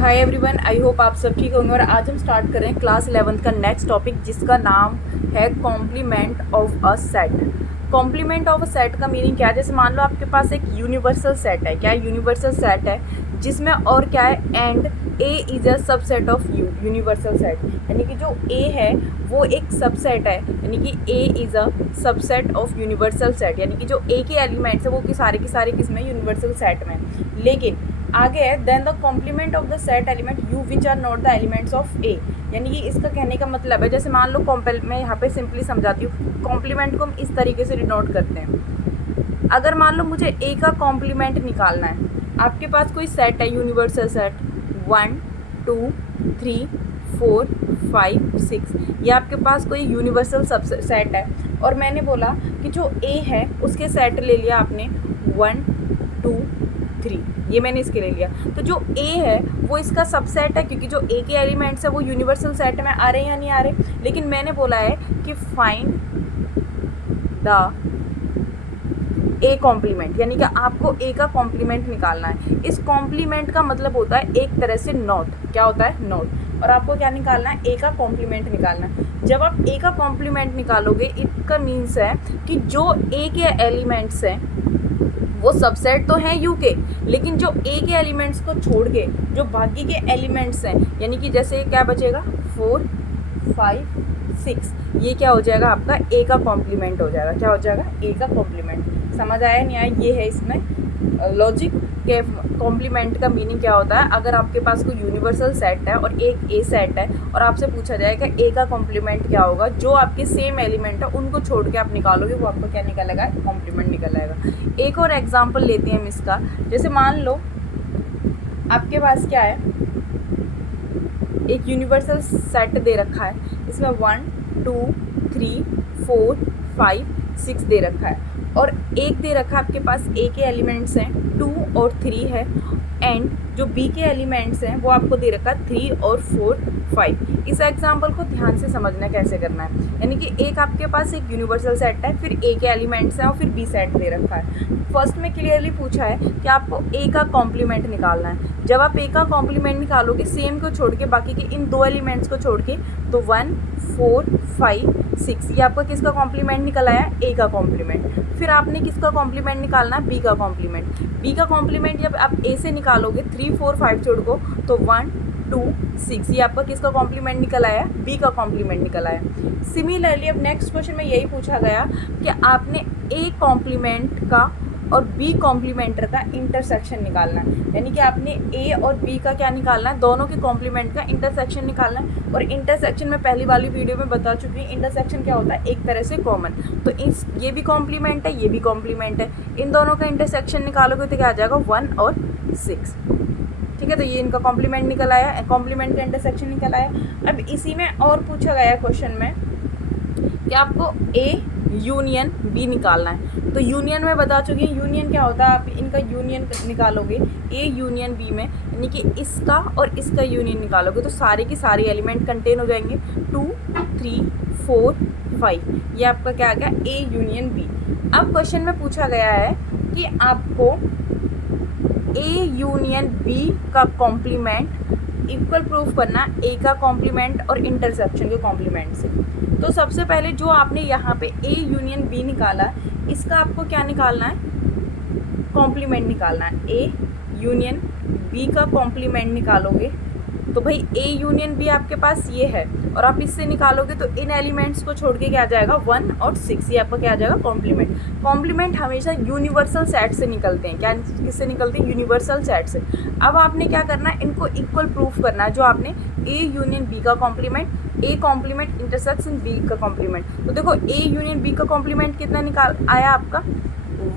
Hi everyone, I hope आप सब ठीक होंगे। और आज हम स्टार्ट कर रहे हैं क्लास 11th का नेक्स्ट टॉपिक, जिसका नाम है complement of a set. Complement of a set का मीनिंग क्या है? जैसे मान लो आपके पास एक यूनिवर्सल सेट है। क्या यूनिवर्सल सेट है जिसमें और क्या है, and A is a subset of you. Universal set यानी कि जो ए है वो एक सबसेट है, यानी कि A is a subset of universal set, यानी कि जो ए के एलिमेंट्स है वो कि सारे किस में यूनिवर्सल सेट में। लेकिन आगे है then the complement of the set element U which are not the elements of A. यानी कि इसका कहने का मतलब है, जैसे मान लो मैं यहाँ पे सिंपली समझाती हूँ। कॉम्प्लीमेंट को हम इस तरीके से डिनोट करते हैं। अगर मान लो मुझे ए का कॉम्प्लीमेंट निकालना है, आपके पास कोई सेट है यूनिवर्सल सेट 1 2 3 4 5 6, ये आपके पास कोई यूनिवर्सल सब सेट है। और मैंने बोला कि जो ए है उसके सेट ले लिया आपने 1 2 3, ये मैंने इसके ले लिया। तो जो ए है वो इसका सबसेट है, क्योंकि जो ए के एलिमेंट्स है वो यूनिवर्सल सेट में आ रहे हैं या नहीं आ रहे। लेकिन मैंने बोला है कि फाइंड द ए कॉम्प्लीमेंट, यानी कि आपको ए का कॉम्प्लीमेंट निकालना है। इस कॉम्प्लीमेंट का मतलब होता है एक तरह से नॉट। क्या होता है? नॉट। और आपको क्या निकालना है? ए का कॉम्प्लीमेंट निकालना है। जब आप ए का कॉम्प्लीमेंट निकालोगे, इसका मीन्स है कि जो ए के एलिमेंट्स हैं वो सबसेट तो हैं यू के, लेकिन जो ए के एलिमेंट्स को छोड़ के जो बाकी के एलिमेंट्स हैं, यानी कि जैसे क्या बचेगा 4 5 6, ये क्या हो जाएगा? आपका ए का कॉम्प्लीमेंट हो जाएगा। क्या हो जाएगा? ए का कॉम्प्लीमेंट। समझ आया नहीं आया? ये है इसमें लॉजिक के कॉम्प्लीमेंट का मीनिंग क्या होता है। अगर आपके पास कोई यूनिवर्सल सेट है और एक ए सेट है और आपसे पूछा जाएगा ए का कॉम्प्लीमेंट क्या होगा, जो आपके सेम एलिमेंट है उनको छोड़ के आप निकालोगे, वो आपको क्या निकलेगा? कॉम्प्लीमेंट निकल आएगा। एक और एग्जाम्पल लेते हैं हम इसका। जैसे मान लो आपके पास क्या है, एक यूनिवर्सल सेट दे रखा है, इसमें 1 2 3 4 5 6 दे रखा है, और एक दे रखा है आपके पास ए के एलिमेंट्स हैं 2 और 3 है, एंड जो बी के एलिमेंट्स हैं वो आपको दे रखा है 3 और 4 5। इस एग्जाम्पल को ध्यान से समझना कैसे करना है। यानी कि एक आपके पास एक यूनिवर्सल सेट है, फिर ए के एलिमेंट्स हैं और फिर बी सेट दे रखा है। फर्स्ट में क्लियरली पूछा है कि आपको ए का कॉम्प्लीमेंट निकालना है। जब आप ए का कॉम्प्लीमेंट निकालोगे सेम को छोड़ के, बाकी के इन दो एलिमेंट्स को छोड़ के, तो 1 4 5 6, ये आपका किसका कॉम्प्लीमेंट निकल आया? ए का कॉम्प्लीमेंट। फिर आपने किसका कॉम्प्लीमेंट निकालना है? बी का कॉम्प्लीमेंट। बी का कॉम्प्लीमेंट जब आप ए से निकालोगे 3 4 5 जोड़ को, तो 1 2 6, ये आपका किसका कॉम्प्लीमेंट निकल आया? बी का कॉम्प्लीमेंट निकल आया। सिमिलरली अब नेक्स्ट क्वेश्चन में यही पूछा गया कि आपने ए कॉम्प्लीमेंट का और बी कॉम्प्लीमेंटर का इंटरसेक्शन निकालना है। यानी कि आपने ए और बी का क्या निकालना है? दोनों के कॉम्प्लीमेंट का इंटरसेक्शन निकालना है। और इंटरसेक्शन में पहली वाली वीडियो में बता चुकी हूँ, इंटरसेक्शन क्या होता है? एक तरह से कॉमन। तो इस ये भी कॉम्प्लीमेंट है, ये भी कॉम्प्लीमेंट है, इन दोनों का इंटरसेक्शन निकालोगे तो क्या आ जाएगा? 1 और 6। ठीक है, तो ये इनका कॉम्प्लीमेंट निकल आया, कॉम्प्लीमेंट का इंटरसेक्शन निकल आया। अब इसी में और पूछा गया क्वेश्चन में कि आपको ए यूनियन बी निकालना है। तो यूनियन में बता चुकी हैं, यूनियन क्या होता है? आप इनका यूनियन निकालोगे ए यूनियन बी में, यानी कि इसका और इसका यूनियन निकालोगे तो सारे के सारे एलिमेंट कंटेन हो जाएंगे 2 3 4 5, ये आपका क्या आ गया? A union B. अब क्वेश्चन में पूछा गया है कि आपको ए यूनियन बी का कॉम्प्लीमेंट इक्वल प्रूफ करना ए का कॉम्प्लीमेंट और इंटरसेक्शन के कॉम्प्लीमेंट से। तो सबसे पहले जो आपने यहाँ पे ए यूनियन बी निकाला, इसका आपको क्या निकालना है? कॉम्प्लीमेंट निकालना है। ए यूनियन बी का कॉम्प्लीमेंट निकालोगे तो भाई ए यूनियन बी आपके पास ये है, और आप इससे निकालोगे तो इन एलिमेंट्स को छोड़ के क्या आ जाएगा? 1 और 6, ये आपका क्या आ जाएगा? कॉम्प्लीमेंट। कॉम्प्लीमेंट हमेशा यूनिवर्सल सेट से निकलते हैं। क्या किससे निकलते हैं? यूनिवर्सल सेट से। अब आपने क्या करना है? इनको इक्वल प्रूफ करना है। जो आपने ए यूनियन बी का complement, A complement intersection B का कॉम्प्लीमेंट, तो देखो ए यूनियन बी का कॉम्प्लीमेंट कितना निकाल आया आपका?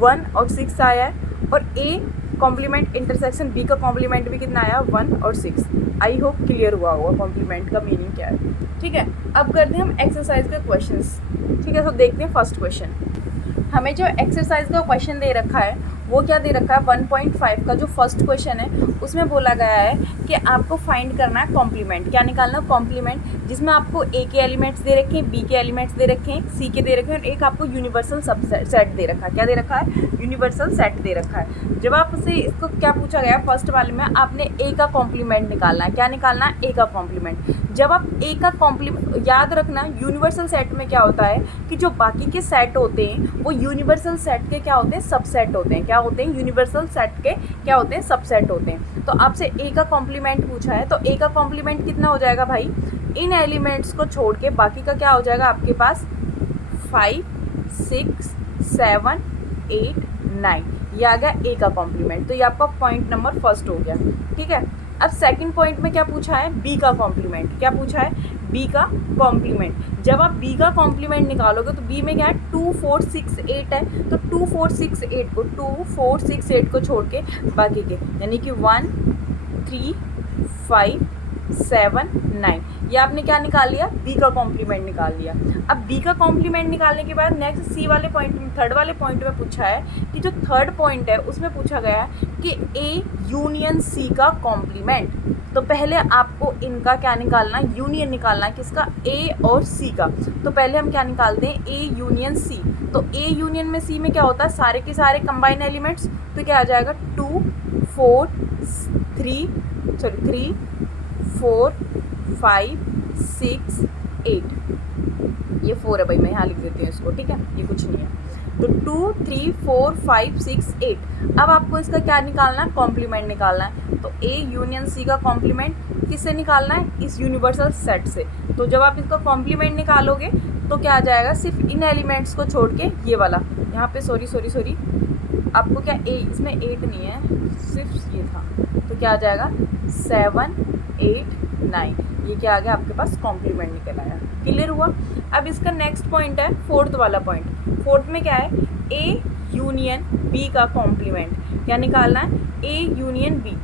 1 और 6 आया है, और ए कॉम्प्लीमेंट इंटरसेक्शन बी का कॉम्प्लीमेंट भी कितना आया? 1 और 6। आई होप क्लियर हुआ होगा कॉम्प्लीमेंट का मीनिंग क्या है। ठीक है, अब करते हैं हम एक्सरसाइज के क्वेश्चंस। ठीक है, तो देखते हैं फर्स्ट क्वेश्चन। हमें जो एक्सरसाइज का क्वेश्चन दे रखा है वो क्या दे रखा है 1.5 का जो फर्स्ट क्वेश्चन है उसमें बोला गया है कि आपको फाइंड करना है कॉम्प्लीमेंट। क्या निकालना है? कॉम्प्लीमेंट, जिसमें आपको ए के एलिमेंट्स दे रखे हैं, बी के एलिमेंट्स दे रखे हैं, सी के दे रखे हैं और एक आपको यूनिवर्सल सेट दे रखा है। क्या दे रखा है? यूनिवर्सल सेट दे रखा है। जब आप उसे इसको क्या पूछा गया फर्स्ट वाले में, आपने ए का कॉम्प्लीमेंट निकालना है। क्या निकालना है? ए का कॉम्प्लीमेंट। जब आप ए का कॉम्प्लीमेंट, याद रखना यूनिवर्सल सेट में क्या होता है कि जो बाकी के सेट होते हैं वो यूनिवर्सल सेट के क्या होते हैं? सबसेट होते हैं। क्या होते हैं? यूनिवर्सल सेट के क्या होते हैं? सबसेट होते हैं। तो आपसे ए का कॉम्प्लीमेंट पूछा है, तो ए का कॉम्प्लीमेंट कितना हो जाएगा भाई? इन एलिमेंट्स को छोड़ के बाकी का क्या हो जाएगा आपके पास? 5, 6, 7, 8, 9, ये आ गया ए का कॉम्प्लीमेंट। तो ये आपका पॉइंट नंबर फर्स्ट हो गया। ठीक है, अब सेकंड पॉइंट में क्या पूछा है? बी का कॉम्प्लीमेंट। क्या पूछा है? बी का कॉम्प्लीमेंट। जब आप बी का कॉम्प्लीमेंट निकालोगे तो बी में क्या है? 2, 4, 6, 8 है, तो 2, 4, 6, 8 को 2, 4, 6, 8 को छोड़ के बाकी के यानी कि 1, 3, 5, 7, 9, ये आपने क्या निकाल लिया? बी का कॉम्प्लीमेंट निकाल लिया। अब बी का कॉम्प्लीमेंट निकालने के बाद नेक्स्ट सी वाले पॉइंट में, थर्ड वाले पॉइंट में पूछा है कि जो थर्ड पॉइंट है उसमें पूछा गया है कि ए यूनियन सी का कॉम्प्लीमेंट। तो पहले आपको इनका क्या निकालना है? यूनियन निकालना है। किसका? ए और सी का। तो पहले हम क्या निकालते हैं? A union C. तो ए यूनियन में सी में क्या होता है? सारे के सारे कंबाइन एलिमेंट्स। तो क्या आ जाएगा? 2, 4, 3, 4, 5, 6, 8, ये 4 है भाई, मैं यहाँ लिख देती हूँ इसको। ठीक है, ये कुछ नहीं है। तो 2, 3, 4, 5, 6, 8। अब आपको इसका क्या निकालना है? कॉम्प्लीमेंट निकालना है। तो ए यूनियन सी का कॉम्प्लीमेंट किससे निकालना है? इस यूनिवर्सल सेट से। तो जब आप इसका कॉम्प्लीमेंट निकालोगे तो क्या आ जाएगा? सिर्फ इन एलिमेंट्स को छोड़ के ये वाला, यहाँ पे सॉरी आपको क्या ए, इसमें 8 नहीं है, सिर्फ ये था। तो क्या आ जाएगा? 7, 8, 9, ये क्या आ गया आपके पास? कॉम्प्लीमेंट निकल आया। क्लियर हुआ? अब इसका नेक्स्ट पॉइंट है फोर्थ वाला पॉइंट। फोर्थ में क्या है? ए यूनियन बी का कॉम्प्लीमेंट। क्या निकालना है? A union B.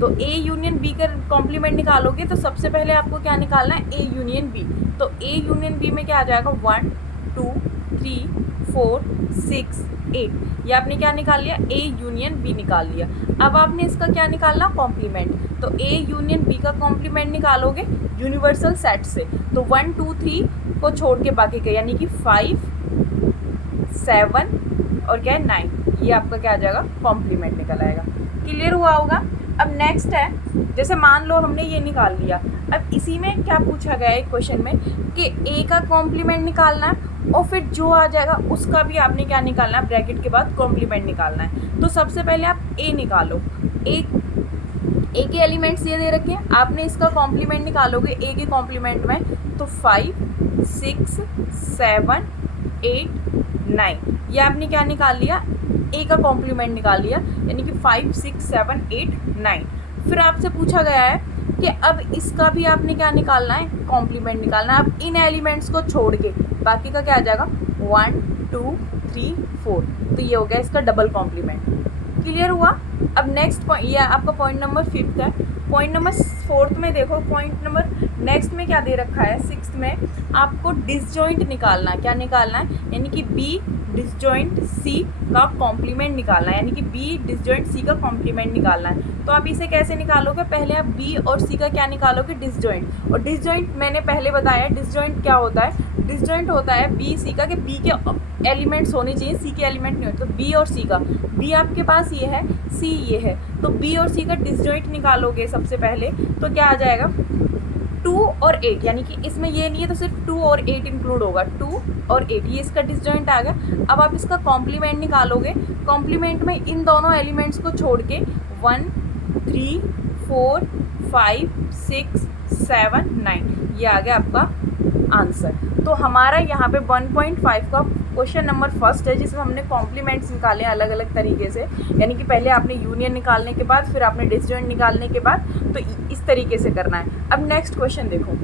तो ए यूनियन बी का कॉम्प्लीमेंट निकालोगे तो सबसे पहले आपको क्या निकालना है? A union B. तो ए यूनियन बी में क्या आ जाएगा? 1, 2, 3, 4, 6, 8, ये आपने क्या निकाल लिया? ए यूनियन बी निकाल लिया। अब आपने इसका क्या निकालना? कॉम्प्लीमेंट। तो ए यूनियन बी का कॉम्प्लीमेंट निकालोगे यूनिवर्सल सेट से। तो 1, 2, 3 को छोड़ के बाकी के यानी कि 5, 7 और क्या है 9, ये आपका क्या आ जाएगा? कॉम्प्लीमेंट निकल आएगा। क्लियर हुआ होगा? अब नेक्स्ट है, जैसे मान लो हमने ये निकाल लिया। अब इसी में क्या पूछा गया है क्वेश्चन में कि ए का कॉम्प्लीमेंट निकालना है और फिर जो आ जाएगा उसका भी आपने क्या निकालना है? ब्रैकेट के बाद कॉम्प्लीमेंट निकालना है। तो सबसे पहले आप ए निकालो। ए के एलिमेंट्स ये दे रखे हैं, आपने इसका कॉम्प्लीमेंट निकालोगे ए के कॉम्प्लीमेंट में तो 5, 6, 7, 8, 9, ये आपने क्या निकाल लिया? ए का कॉम्प्लीमेंट निकाल लिया, यानी कि 5, 6, 7, 8, 9। फिर आपसे पूछा गया है कि अब इसका भी आपने क्या निकालना है? कॉम्प्लीमेंट निकालना है। अब इन एलिमेंट्स को छोड़ के बाकी का क्या आ जाएगा? 1, 2, 3, 4, तो ये हो गया इसका डबल कॉम्प्लीमेंट। क्लियर हुआ? अब नेक्स्ट पॉइंट, ये आपका पॉइंट नंबर 5 है। पॉइंट नंबर 4 में देखो, पॉइंट नंबर नेक्स्ट में क्या दे रखा है? 6 में आपको डिसजॉइंट निकालना है। क्या निकालना है? यानी कि बी डिसजॉइंट सी का कॉम्प्लीमेंट निकालना है, यानी कि बी डिसजॉइंट सी का कॉम्प्लीमेंट निकालना है। तो आप इसे कैसे निकालोगे? पहले आप बी और सी का क्या निकालोगे? डिसजॉइंट। और डिसजॉइंट मैंने पहले बताया, डिसजॉइंट क्या होता है? डिसजॉइंट होता है बी सी का, कि बी के एलिमेंट्स होने चाहिए, सी के एलिमेंट नहीं होते। तो बी और सी का, बी आपके पास ये है, सी ये है, तो बी और सी का डिसजॉइंट निकालोगे सबसे पहले तो क्या आ जाएगा? 2 और 8, यानी कि इसमें ये नहीं है तो सिर्फ 2 और 8 इंक्लूड होगा। 2 और 8, ये इसका डिसजॉइंट आ गया। अब आप इसका कॉम्प्लीमेंट निकालोगे। कॉम्प्लीमेंट में इन दोनों एलिमेंट्स को छोड़ के 1, 3, 4, 5, 6, 7, 9, ये आ गया आपका आंसर। तो हमारा यहाँ पे 1.5 का क्वेश्चन नंबर फर्स्ट है, जिसमें हमने कॉम्प्लीमेंट्स निकाले अलग अलग तरीके से, यानी कि पहले आपने यूनियन निकालने के बाद फिर आपने डिसजॉइंट निकालने के बाद, तो इस तरीके से करना है। अब नेक्स्ट क्वेश्चन देखो,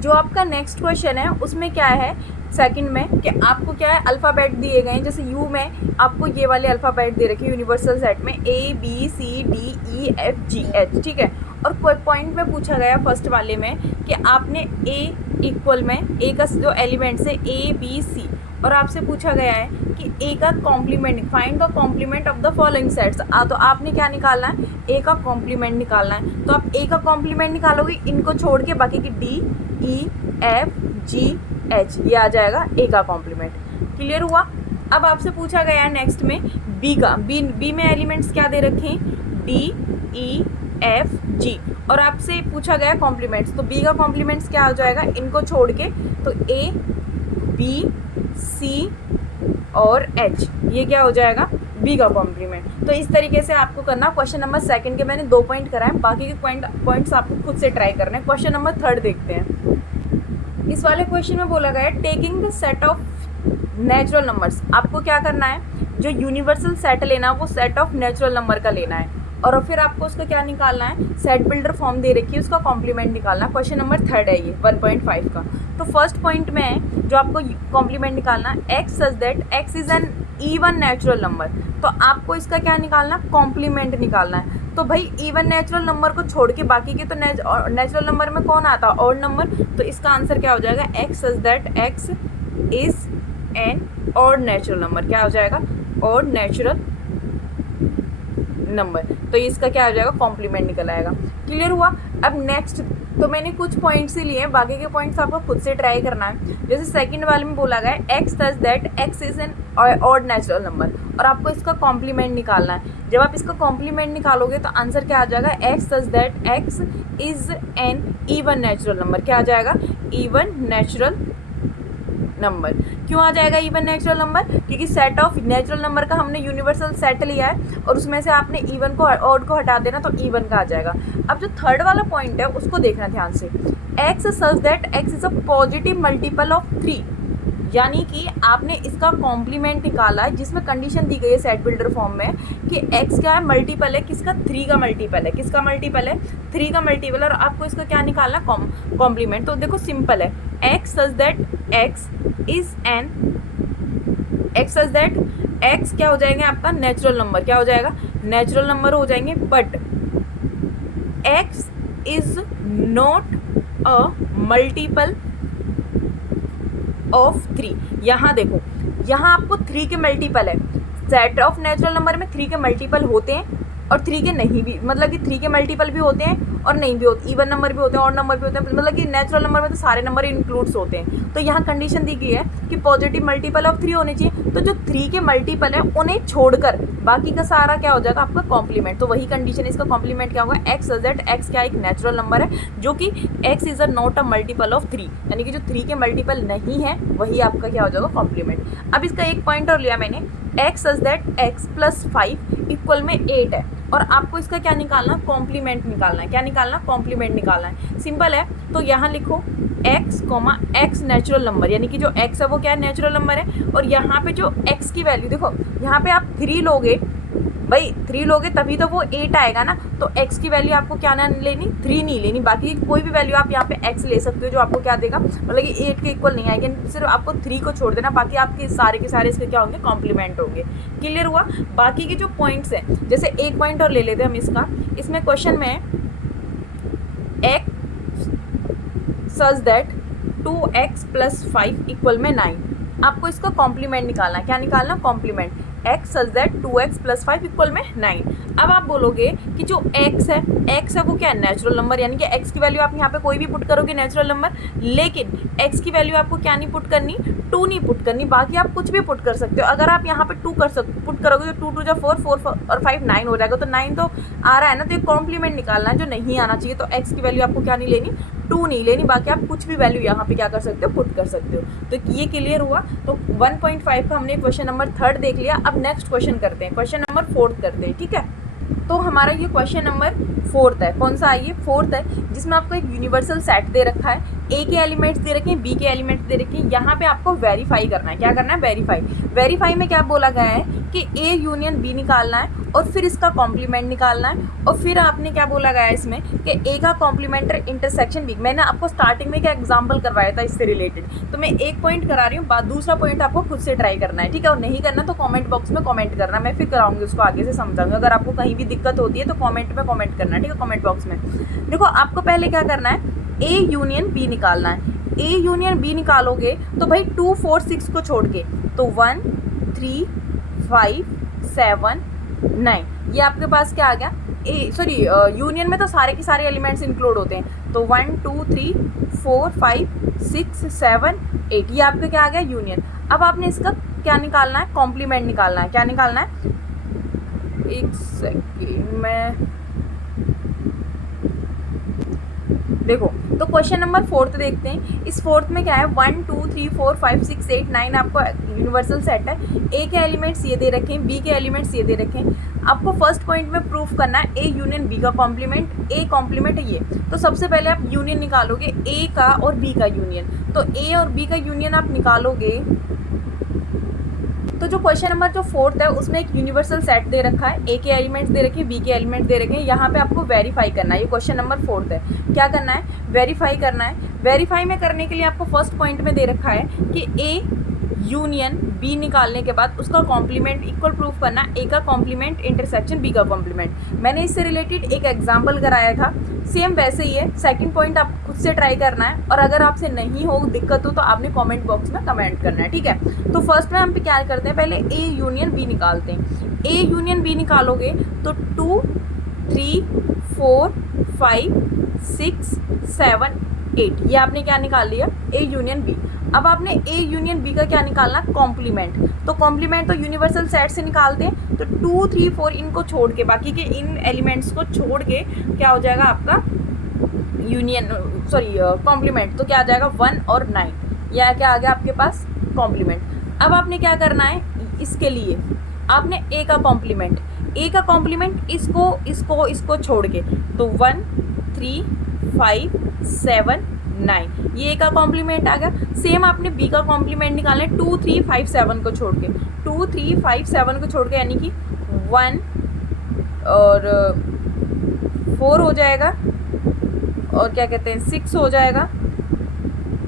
जो आपका नेक्स्ट क्वेश्चन है उसमें क्या है सेकंड में कि आपको क्या है? अल्फ़ाबेट दिए गए हैं। जैसे यू में आपको ये वाले अल्फ़ाबेट दे रखे हैं यूनिवर्सल सेट में, A B C D E F G H, ठीक है। और पॉइंट में पूछा गया फर्स्ट वाले में कि आपने A इक्वल में A का जो एलिमेंट्स है A B C और आपसे पूछा गया है कि ए का complement, find the complement of the following sets. तो आपने क्या निकालना है, ए का कॉम्प्लीमेंट निकालना है। तो आप ए का कॉम्प्लीमेंट निकालोगे इनको छोड़ के, बाकी की D E F G H, ये आ जाएगा ए का कॉम्प्लीमेंट। क्लियर हुआ। अब आपसे पूछा गया है नेक्स्ट में बी का, बी में एलिमेंट्स क्या दे रखे हैं, डी ई एफ जी, और आपसे पूछा गया कॉम्प्लीमेंट्स। तो बी का कॉम्प्लीमेंट्स क्या हो जाएगा, इनको छोड़ के, तो ए बी सी और एच, ये क्या हो जाएगा, बी का कॉम्प्लीमेंट। तो इस तरीके से आपको करना। क्वेश्चन नंबर सेकंड के मैंने 2 पॉइंट कराए, बाकी के पॉइंट्स आपको खुद से ट्राई करना है। क्वेश्चन नंबर थर्ड देखते हैं। इस वाले क्वेश्चन में बोला गया है taking the set of natural numbers. आपको क्या करना है, जो यूनिवर्सल सेट लेना है वो सेट ऑफ नेचुरल नंबर का लेना है, और फिर आपको उसका क्या निकालना है, सेट बिल्डर फॉर्म दे रखी है, उसका कॉम्प्लीमेंट निकालना है। क्वेश्चन नंबर थर्ड है ये 1.5 का। तो फर्स्ट पॉइंट में है जो आपको कॉम्प्लीमेंट निकालना है, x such that x is an even natural number. तो आपको इसका क्या निकालना, कॉम्प्लीमेंट निकालना है। तो भाई इवन नेचुरल नंबर को छोड़ के बाकी के तो नेचुरल नंबर में कौन आता है, ऑड नंबर। तो इसका आंसर क्या हो जाएगा, x such that x is an odd natural number. क्या हो जाएगा, ऑड नेचुरल नंबर। तो इसका क्या हो जाएगा, कॉम्प्लीमेंट निकल आएगा। क्लियर हुआ। अब नेक्स्ट, तो मैंने कुछ पॉइंट्स ही लिए हैं, बाकी के पॉइंट्स आपको खुद से ट्राई करना है। जैसे सेकंड वाले में बोला गया है x such that x is an odd natural number, और आपको इसका कॉम्प्लीमेंट निकालना है। जब आप इसका कॉम्प्लीमेंट निकालोगे तो आंसर क्या आ जाएगा, x such that x is an even natural number. क्या आ जाएगा, इवन नेचुरल नंबर। क्यों आ जाएगा इवन नेचुरल नंबर, क्योंकि सेट ऑफ नेचुरल नंबर का हमने यूनिवर्सल सेट लिया है, और उसमें से आपने इवन को ऑड को हटा देना, तो इवन का आ जाएगा। अब जो थर्ड वाला पॉइंट है उसको देखना ध्यान से, x such that x is a positive multiple of 3, यानी कि आपने इसका कॉम्प्लीमेंट निकाला है जिसमें कंडीशन दी गई है सेट बिल्डर फॉर्म में कि x क्या है, मल्टीपल है किसका, 3 का मल्टीपल है। किसका मल्टीपल है, 3 का मल्टीपल। और आपको इसका क्या निकालना, कॉम्प्लीमेंट। तो देखो सिंपल है, x such that x is an, x such that x क्या हो जाएंगे आपका, नेचुरल नंबर। क्या हो जाएगा, नेचुरल नंबर हो जाएंगे, but x is not a multiple of 3। यहाँ देखो, यहाँ आपको 3 के मल्टीपल है। सेट ऑफ नेचुरल नंबर में 3 के मल्टीपल होते हैं और 3 के नहीं भी, मतलब कि 3 के मल्टीपल भी होते हैं और नहीं भी होते, इवन नंबर भी होते हैं, ऑड नंबर भी होते हैं, मतलब कि नेचुरल नंबर में तो सारे नंबर इंक्लूड्स होते हैं। तो यहाँ कंडीशन दी गई है कि पॉजिटिव मल्टीपल ऑफ 3 होने चाहिए। तो जो 3 के मल्टीपल है उन्हें छोड़कर बाकी का सारा क्या हो जाएगा आपका, कॉम्प्लीमेंट। तो वही कंडीशन, इसका कॉम्प्लीमेंट क्या होगा, एक्स सच दैट एक्स क्या एक नेचुरल नंबर है, जो कि x is a not a multiple of 3, यानी कि जो 3 के मल्टीपल नहीं है वही आपका क्या हो जाएगा, कॉम्प्लीमेंट। अब इसका एक पॉइंट और लिया मैंने, x such that x plus 5 equal में 8 है, और आपको इसका क्या निकालना, कॉम्प्लीमेंट निकालना है। क्या निकालना, कॉम्प्लीमेंट निकालना है। सिंपल है, तो यहाँ लिखो x, x नेचुरल नंबर, यानी कि जो x है वो क्या है, नेचुरल नंबर है। और यहाँ पे जो x की वैल्यू देखो, यहाँ पे आप 3 लोगे, भाई 3 लोगे तभी तो वो 8 आएगा ना। तो x की वैल्यू आपको क्या ना लेनी, 3 नहीं लेनी, बाकी कोई भी वैल्यू आप यहाँ पे x ले सकते हो जो आपको क्या देगा, मतलब कि 8 के इक्वल नहीं आएगी, सिर्फ आपको 3 को छोड़ देना, बाकी आपके सारे के सारे इसके क्या होंगे, कॉम्प्लीमेंट होंगे। क्लियर हुआ। बाकी के जो पॉइंट्स हैं, जैसे एक पॉइंट और ले लेते हैं हम इसका, इसमें क्वेश्चन में x such that 2x plus 5 equal में 9, आपको इसका कॉम्प्लीमेंट निकालना है। क्या निकालना, complement. x such that 2x plus 5 equal में 9। अब आप बोलोगे कि जो x है वो क्या है, नेचुरल नंबर, यानी कि x की वैल्यू आप यहाँ पे कोई भी पुट करोगे नेचुरल नंबर, लेकिन x की वैल्यू आपको क्या नहीं पुट करनी, 2 नहीं पुट करनी, बाकी आप कुछ भी पुट कर सकते हो। अगर आप यहाँ पे 2 पुट करोगे तो 2 2 जा 4, 4 और 5 9 हो जाएगा। तो 9 तो आ रहा है ना, तो एक कॉम्प्लीमेंट निकालना है जो नहीं आना चाहिए। तो x की वैल्यू आपको क्या नहीं लेनी, 2 नहीं लेनी, बाकी आप कुछ भी वैल्यू यहाँ पे क्या कर सकते हो, पुट कर सकते हो। तो ये क्लियर हुआ। तो 1.5 का हमने क्वेश्चन नंबर 3 देख लिया। अब नेक्स्ट क्वेश्चन करते हैं, क्वेश्चन नंबर 4 करते हैं, ठीक है। तो हमारा ये क्वेश्चन नंबर 4 है, कौन सा है ये, 4 है, जिसमें आपको एक यूनिवर्सल सेट दे रखा है, ए के एलिमेंट्स दे रखे हैं, बी के एलिमेंट्स दे रखे हैं। यहाँ पे आपको वेरीफाई करना है। क्या करना है, वेरीफाई में क्या बोला गया है कि ए यूनियन बी निकालना है और फिर इसका कॉम्प्लीमेंट निकालना है, और फिर आपने क्या बोला गया है इसमें कि ए का कॉम्प्लीमेंट इंटरसेक्शन बी। मैंने आपको स्टार्टिंग में क्या एग्जाम्पल करवाया था इससे रिलेटेड, तो मैं एक पॉइंट करा रही हूँ, दूसरा पॉइंट आपको खुद से ट्राई करना है, ठीक है। और नहीं करना तो कॉमेंट बॉक्स में कॉमेंट करना, मैं फिर कराऊंगी उसको, आगे से समझाऊंगी। अगर आपको कहीं भी दिक्कत होती है तो कॉमेंट में कॉमेंट करना, ठीक है, कॉमेंट बॉक्स में। देखो आपको पहले क्या करना है, ए यूनियन बी निकालना है। ए यूनियन बी निकालोगे तो भाई 2 4 6 को छोड़ के, तो 1 3 5 7 9, ये आपके पास क्या आ गया, यूनियन में तो सारे के सारे एलिमेंट्स इंक्लूड होते हैं, तो 1 2 3 4 5 6 7 8, ये आपका क्या आ गया यूनियन। अब आपने इसका क्या निकालना है, कॉम्प्लीमेंट निकालना है। क्या निकालना है, एक सेकेंड में देखो, तो क्वेश्चन नंबर 4 देखते हैं। इस 4 में क्या है, 1 2 3 4 5 6 8 9 आपको यूनिवर्सल सेट है। ए के एलिमेंट्स ये दे रखे हैं, बी के एलिमेंट्स ये दे रखे हैं। आपको फर्स्ट पॉइंट में प्रूफ करना है ए यूनियन बी का कॉम्प्लीमेंट, ए कॉम्प्लीमेंट है ये। तो सबसे पहले आप यूनियन निकालोगे ए का और बी का यूनियन। तो ए और बी का यूनियन आप निकालोगे, तो जो क्वेश्चन नंबर जो 4 है उसमें एक यूनिवर्सल सेट दे रखा है, ए के एलिमेंट्स दे रखे हैं, बी के एलिमेंट्स दे रखे हैं। यहाँ पे आपको वेरीफाई करना है, ये क्वेश्चन नंबर 4 है। क्या करना है, वेरीफाई करना है। वेरीफाई में करने के लिए आपको फर्स्ट पॉइंट में दे रखा है कि ए यूनियन बी निकालने के बाद उसका कॉम्प्लीमेंट इक्वल प्रूफ करना, ए का कॉम्प्लीमेंट इंटरसेक्शन बी का कॉम्प्लीमेंट। मैंने इससे रिलेटेड एक एग्जाम्पल कराया था, सेम वैसे ही है। सेकंड पॉइंट आप खुद से ट्राई करना है, और अगर आपसे नहीं हो, दिक्कत हो, तो आपने कमेंट बॉक्स में कमेंट करना है, ठीक है। तो फर्स्ट में हम क्या करते हैं, पहले ए यूनियन बी निकालते हैं। ए यूनियन बी निकालोगे तो 2 3 4 5 6 7 8, ये आपने क्या निकाल लिया, ए यूनियन बी। अब आपने ए यूनियन बी का क्या निकालना, कॉम्प्लीमेंट। तो कॉम्प्लीमेंट तो यूनिवर्सल सेट से निकालते हैं, तो 2 3 4 इनको छोड़ के, बाकी के इन एलिमेंट्स को छोड़ के क्या हो जाएगा आपका यूनियन, कॉम्प्लीमेंट। तो क्या आ जाएगा 1 और 9, यह क्या आ गया आपके पास कॉम्प्लीमेंट। अब आपने क्या करना है, इसके लिए आपने ए का कॉम्प्लीमेंट, ए का कॉम्प्लीमेंट इसको छोड़ के, तो 1 3 5 7 9, ये ए का कॉम्प्लीमेंट आ गया। सेम आपने बी का कॉम्प्लीमेंट निकालना है 2 3 5 7 को छोड़ के, 2 3 5 7 को छोड़ के, यानी कि 1 और 4 हो जाएगा, और क्या कहते हैं 6 हो जाएगा,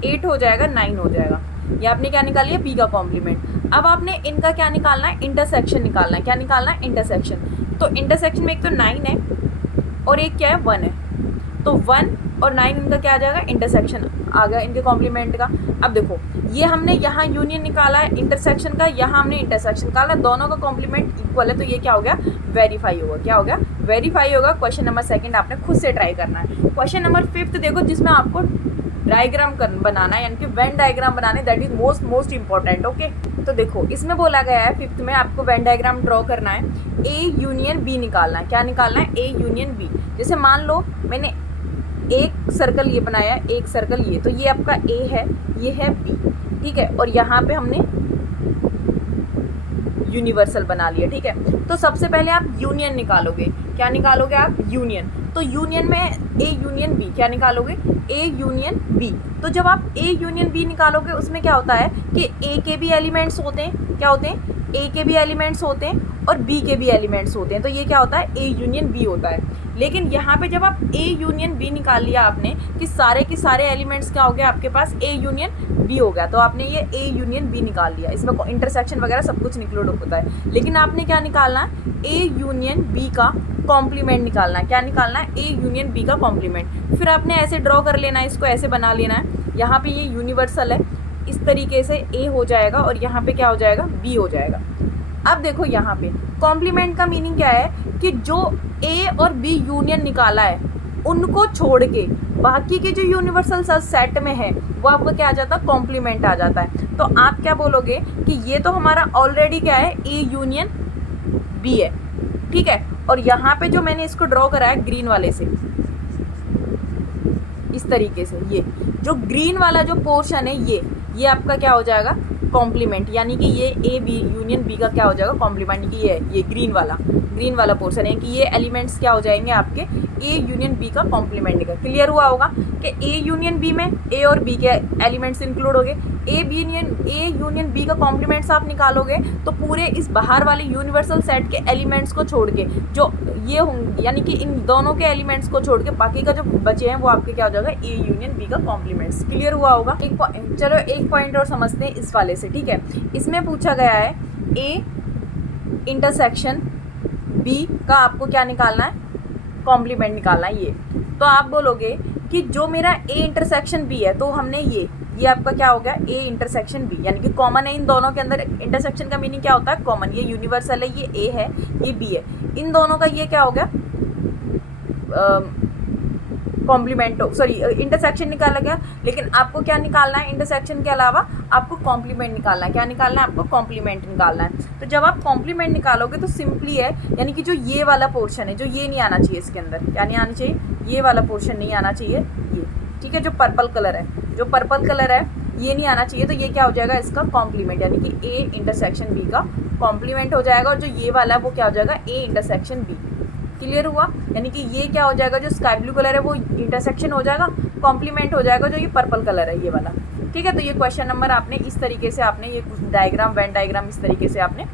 8 हो जाएगा, 9 हो जाएगा। ये आपने क्या निकाल लिया, बी का कॉम्प्लीमेंट। अब आपने इनका क्या निकालना है, इंटरसेक्शन निकालना है। क्या निकालना है, इंटरसेक्शन। तो इंटरसेक्शन में एक तो 9 है और एक क्या है 1 है, तो 1 और 9 इनका क्या आ जाएगा, इंटरसेक्शन आ गया इनके कॉम्प्लीमेंट का। अब देखो, ये हमने यहाँ यूनियन निकाला है इंटरसेक्शन का, यहाँ हमने इंटरसेक्शन निकाला, दोनों का कॉम्प्लीमेंट इक्वल है, तो ये क्या हो गया, वेरीफाई होगा। क्या हो गया, वेरीफाई होगा। क्वेश्चन नंबर 2 आपने खुद से ट्राई करना है। क्वेश्चन नंबर 5 देखो, जिसमें आपको डायग्राम बनाना है, यानी कि वेन डायग्राम बनाने, that is most important. Okay, तो देखो इसमें बोला गया है 5th में आपको वेन डायग्राम ड्रॉ करना है, ए यूनियन बी निकालना है। क्या निकालना है, ए यूनियन बी। जैसे मान लो मैंने एक सर्कल ये बनाया, एक सर्कल ये, तो ये आपका ए है, ये है बी, ठीक है, और यहाँ पे हमने यूनिवर्सल बना लिया, ठीक है। तो सबसे पहले आप यूनियन निकालोगे। क्या निकालोगे आप, यूनियन। तो यूनियन में ए यूनियन बी, क्या निकालोगे, ए यूनियन बी। तो जब आप ए यूनियन बी निकालोगे, उसमें क्या होता है कि ए के भी एलिमेंट्स होते हैं, क्या होते हैं, ए के भी एलिमेंट्स होते हैं और बी के भी एलिमेंट्स होते हैं, तो ये क्या होता है, ए यूनियन बी होता है। लेकिन यहाँ पे जब आप ए यूनियन बी निकाल लिया आपने, कि सारे के सारे एलिमेंट्स क्या हो गया आपके पास, ए यूनियन बी हो गया, तो आपने ये ए यूनियन बी निकाल लिया। इसमें इंटरसेक्शन वगैरह सब कुछ इंक्लूड होता है। लेकिन आपने क्या निकालना है, ए यूनियन बी का कॉम्प्लीमेंट निकालना है। क्या निकालना है, ए यूनियन बी का कॉम्प्लीमेंट। फिर आपने ऐसे ड्रॉ कर लेना है, इसको ऐसे बना लेना है। यहाँ पे ये यूनिवर्सल है, इस तरीके से ए हो जाएगा और यहाँ पे क्या हो जाएगा, बी हो जाएगा। अब देखो यहाँ पे कॉम्प्लीमेंट का मीनिंग क्या है, कि जो ए और बी यूनियन निकाला है उनको छोड़ के बाकी के जो यूनिवर्सल सेट में है वो आपका क्या आ जाता है, कॉम्प्लीमेंट आ जाता है। तो आप क्या बोलोगे कि ये तो हमारा ऑलरेडी क्या है, ए यूनियन बी है, ठीक है। और यहाँ पे जो मैंने इसको ड्रॉ करा है ग्रीन वाले से, इस तरीके से, ये जो ग्रीन वाला जो पोर्शन है ये आपका क्या हो जाएगा, कॉम्प्लीमेंट, यानी कि ये ए बी यूनियन बी का क्या हो जाएगा, कॉम्प्लीमेंट। कि ये ग्रीन वाला पोर्शन है, कि ये एलिमेंट्स क्या हो जाएंगे आपके ए यूनियन बी का कॉम्प्लीमेंट का। क्लियर हुआ होगा कि ए यूनियन बी में ए और बी के एलिमेंट्स इंक्लूड हो गए। ए यूनियन बी का कॉम्प्लीमेंट्स आप निकालोगे तो पूरे इस बाहर वाले यूनिवर्सल सेट के एलिमेंट्स को छोड़ के जो ये होंगे, यानी कि इन दोनों के एलिमेंट्स को छोड़ के बाकी का जो बचे हैं वो आपके क्या हो जाएगा, ए यूनियन बी का कॉम्प्लीमेंट्स। क्लियर हुआ होगा। चलो एक पॉइंट और समझते हैं इस वाले से, ठीक है। इसमें पूछा गया है ए इंटरसेक्शन बी का आपको क्या निकालना है, कॉम्प्लीमेंट निकालना है ये। तो आप बोलोगे कि जो मेरा ए इंटरसेक्शन बी है, तो हमने ये आपका क्या हो गया, ए इंटरसेक्शन बी, यानी कि कॉमन है इन दोनों के अंदर। इंटरसेक्शन का मीनिंग क्या होता है, कॉमन। ये यूनिवर्सल है, ये ए है, ये बी है, इन दोनों का ये क्या हो गया, कॉम्प्लीमेंट, सॉरी इंटरसेक्शन निकाला गया। लेकिन आपको क्या निकालना है, इंटरसेक्शन के अलावा आपको कॉम्प्लीमेंट निकालना है। क्या निकालना है आपको, कॉम्प्लीमेंट निकालना है। तो जब आप कॉम्प्लीमेंट निकालोगे तो सिंपली है, यानी कि जो ये वाला पोर्शन है, जो ये नहीं आना चाहिए इसके अंदर, क्या नहीं आना चाहिए, ये वाला पोर्शन नहीं आना चाहिए, ये ठीक है, जो पर्पल कलर है, जो पर्पल कलर है ये नहीं आना चाहिए। तो ये क्या हो जाएगा, इसका कॉम्प्लीमेंट, यानी कि ए इंटरसेक्शन बी का कॉम्प्लीमेंट हो जाएगा। और जो ये वाला है वो क्या हो जाएगा, ए इंटरसेक्शन बी। क्लियर हुआ, यानी कि ये क्या हो जाएगा, जो स्काई ब्लू कलर है वो इंटरसेक्शन हो जाएगा, कॉम्प्लीमेंट हो जाएगा जो ये पर्पल कलर है, ये वाला। ठीक है, तो ये क्वेश्चन नंबर आपने इस तरीके से, आपने ये डायग्राम, वेन डायग्राम इस तरीके से आपने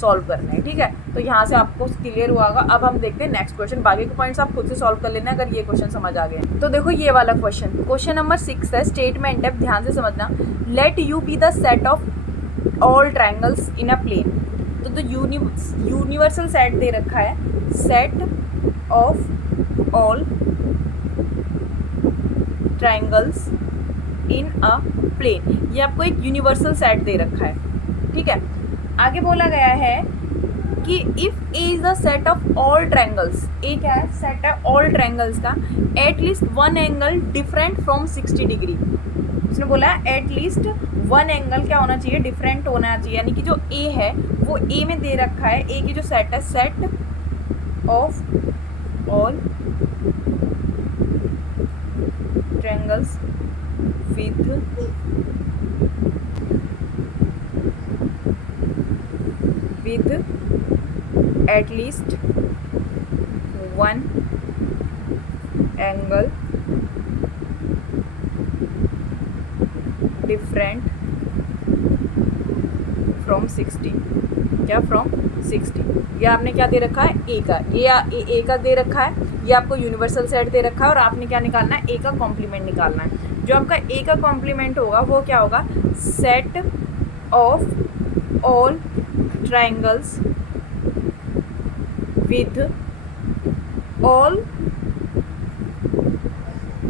सॉल्व करना है। ठीक है, तो यहाँ से आपको क्लियर हुआ होगा। अब हम देखते हैं नेक्स्ट क्वेश्चन। बाकी के पॉइंट्स आप खुद से सॉल्व कर लेना अगर ये क्वेश्चन समझ आ गए। तो देखो ये वाला क्वेश्चन नंबर 6 है, स्टेटमेंट है, ध्यान से समझना। Let U be the set of all triangles in a plane. तो यूनिवर्सल सेट दे रखा है, set of all triangles in a plane. ये आपको एक यूनिवर्सल सेट दे रखा है। ठीक है, आगे बोला गया है कि if A is the set of all triangles, A क्या है, सेट है ऑल ट्रायंगल्स का, at least one angle different from 60 degree. उसने बोला है एटलीस्ट वन एंगल क्या होना चाहिए, डिफरेंट होना चाहिए। यानी कि जो ए है वो ए में दे रखा है, ए की जो सेट है, set of all triangles with at least one angle different from 60, क्या फ्रॉम 60। ये आपने क्या दे रखा है, ए का, ये ए का दे रखा है, ये आपको यूनिवर्सल सेट दे रखा है। और आपने क्या निकालना है, ए का कॉम्प्लीमेंट निकालना है। जो आपका ए का कॉम्प्लीमेंट होगा वो क्या होगा, set of all triangles with all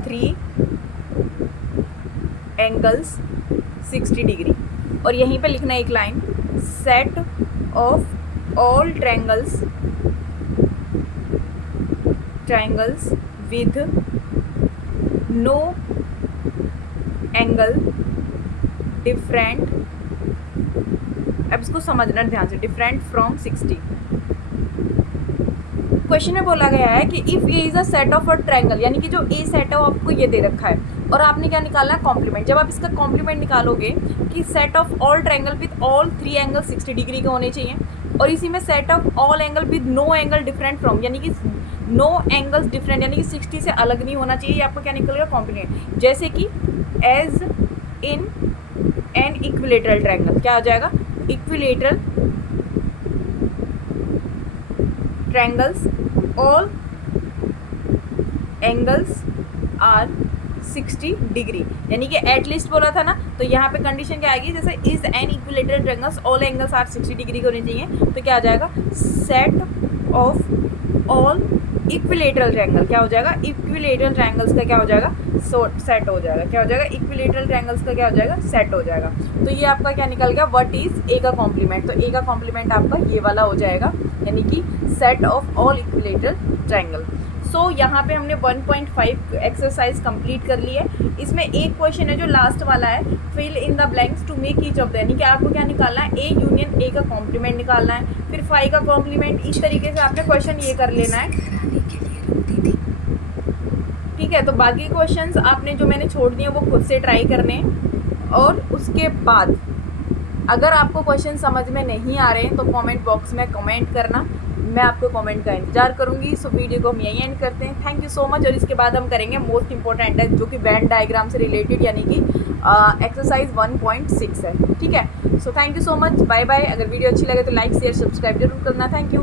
three angles 60 degree. और यहीं पे लिखना है एक line, set of all triangles with no angle different, अब इसको समझना ध्यान से, डिफरेंट फ्रॉम 60। क्वेश्चन में बोला गया है कि if A is a set of a triangle, यानी कि जो ए सेट है वो आपको ये दे रखा है और आपने क्या निकालना है, कॉम्प्लीमेंट। जब आप इसका कॉम्प्लीमेंट निकालोगे कि set of all triangle with all 3 angle 60 degree के होने चाहिए, और इसी में set of all angle with no angle different from, यानी कि नो एंगल्स डिफरेंट, यानी कि 60 से अलग नहीं होना चाहिए। ये आपको क्या निकलेगा, कॉम्प्लीमेंट। जैसे कि as in an equilateral triangle, क्या आ जाएगा, equilateral triangles all angles are 60 degree, यानी कि एटलीस्ट बोला था ना, तो यहाँ पे कंडीशन क्या आएगी, जैसे is an equilateral triangles all angles are 60 degree के होने चाहिए, तो क्या आ जाएगा, set of all equilateral triangle, क्या हो जाएगा, इक्विलेटरल ट्रायंगल्स का क्या हो जाएगा, सेट हो जाएगा, क्या हो जाएगा, इक्विलेटरल ट्रायंगल्स का क्या हो जाएगा, सेट हो जाएगा। तो ये आपका क्या निकल गया, व्हाट इज ए का कॉम्प्लीमेंट। तो ए का कॉम्प्लीमेंट आपका ये वाला हो जाएगा, यानी कि set of all equilateral triangle. So यहाँ पे हमने 1.5 एक्सरसाइज कंप्लीट कर ली है। इसमें एक क्वेश्चन है जो लास्ट वाला है, fill in the blanks to make each of the, यानी कि आपको क्या निकालना है, ए यूनियन ए का कॉम्प्लीमेंट निकालना है, फिर 5 का कॉम्प्लीमेंट। इस तरीके से आपने क्वेश्चन ये कर लेना है। ठीक है, तो बाकी क्वेश्चंस आपने जो मैंने छोड़ दिए वो खुद से ट्राई करने हैं। और उसके बाद अगर आपको क्वेश्चन समझ में नहीं आ रहे हैं तो कमेंट बॉक्स में कमेंट करना, मैं आपको कमेंट का इंतजार करूंगी। सो वीडियो को हम यहीं एंड करते हैं। Thank you so much. और इसके बाद हम करेंगे मोस्ट इंपॉर्टेंट है जो कि वेन डायग्राम से रिलेटेड, यानी कि एक्सरसाइज 1.6 है। ठीक है, so thank you so much, bye bye. अगर वीडियो अच्छी लगे तो लाइक शेयर सब्सक्राइब जरूर करना। Thank you.